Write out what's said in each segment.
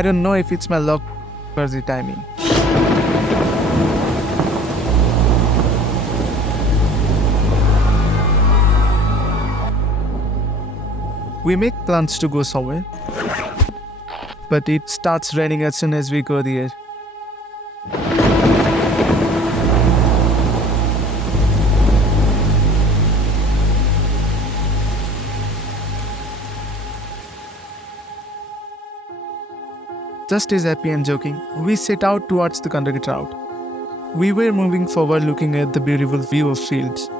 I don't know if it's my luck or the timing. We make plans to go somewhere, but it starts raining as soon as we go there. Just as happy and joking, we set out towards the Gandaki Trout. We were moving forward looking at the beautiful view of fields.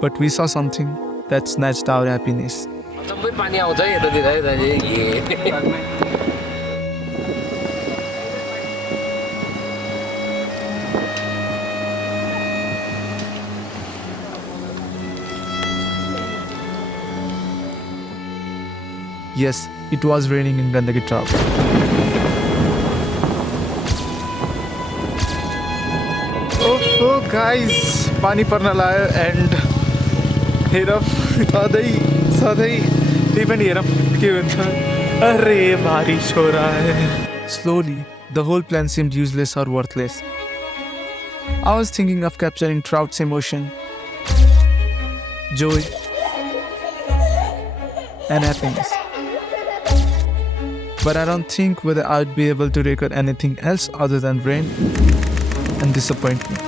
But we saw something that snatched our happiness. Yes, it was raining in Gandaki Trout. Oh guys, पानी पर्न लाग्यो and हेरौँ सधैँ त्यही पनि हेरौँ के हुन्छ अरे भारी छोरा है. Slowly, the whole plan seemed useless or worthless. I was thinking of capturing Trout's emotion, joy, and happiness. But I don't think whether I'd be able to record anything else other than rain and disappointment.